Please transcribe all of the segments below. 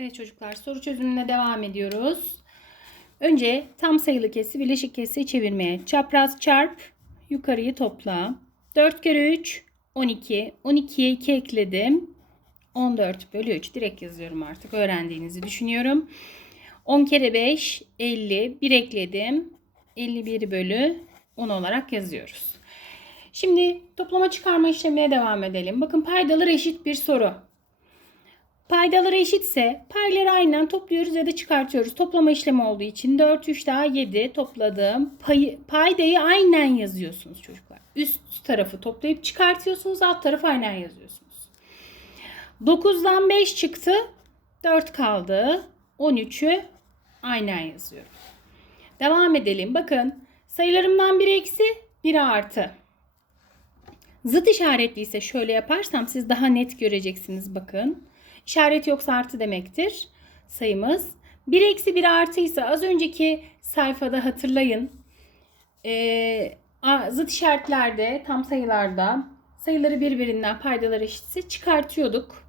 Evet çocuklar soru çözümüne devam ediyoruz. Önce tam sayılı kesi bileşik kesi çevirmeye. Çapraz çarp yukarıyı topla. 4 kere 3 12. 12'ye 2 ekledim. 14 bölü 3 direkt yazıyorum artık öğrendiğinizi düşünüyorum. 10 kere 5 50 1 ekledim. 51 bölü 10 olarak yazıyoruz. Şimdi toplama çıkarma işlemine devam edelim. Bakın paydalar eşit bir soru. Paydaları eşitse payları aynen topluyoruz ya da çıkartıyoruz. Toplama işlemi olduğu için 4, 3 daha 7 topladım. Payı, paydayı aynen yazıyorsunuz çocuklar. Üst tarafı toplayıp çıkartıyorsunuz. Alt tarafı aynen yazıyorsunuz. 9'dan 5 çıktı. 4 kaldı. 13'ü aynen yazıyorum. Devam edelim. Bakın sayılarımdan biri eksi, biri artı. Zıt işaretliyse şöyle yaparsam siz daha net göreceksiniz bakın. İşaret yoksa artı demektir sayımız. 1 eksi 1 artıysa az önceki sayfada hatırlayın. A- zıt işaretlerde tam sayılarda sayıları birbirinden paydalar eşitse çıkartıyorduk.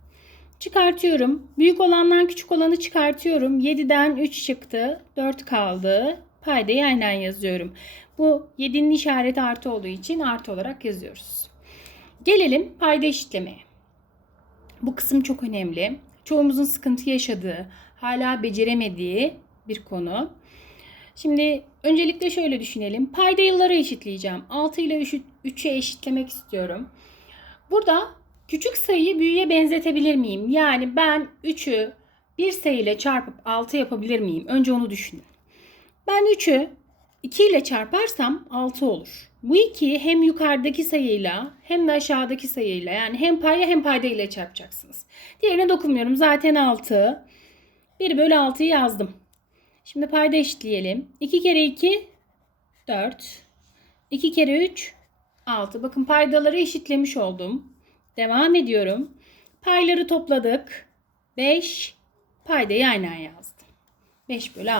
Çıkartıyorum. Büyük olandan küçük olanı çıkartıyorum. 7'den 3 çıktı. 4 kaldı. Paydayı aynen yazıyorum. Bu 7'nin işareti artı olduğu için artı olarak yazıyoruz. Gelelim payda eşitlemeye. Bu kısım çok önemli. Çoğumuzun sıkıntı yaşadığı, hala beceremediği bir konu. Şimdi öncelikle şöyle düşünelim. Payda yılları eşitleyeceğim. 6 ile 3'ü eşitlemek istiyorum. Burada küçük sayıyı büyüğe benzetebilir miyim? Yani ben 3'ü bir sayıyla çarpıp 6 yapabilir miyim? Önce onu düşünün. Ben 3'ü 2 ile çarparsam 6 olur. Bu 2'yi hem yukarıdaki sayıyla hem de aşağıdaki sayıyla yani hem payla hem payda ile çarpacaksınız. Diğerine dokunmuyorum. Zaten 6. 1 bölü 6'yı yazdım. Şimdi payda eşitleyelim. 2 kere 2 4. 2 kere 3 6. Bakın paydaları eşitlemiş oldum. Devam ediyorum. Payları topladık. 5. Paydayı aynen yazdım. 5 bölü 6.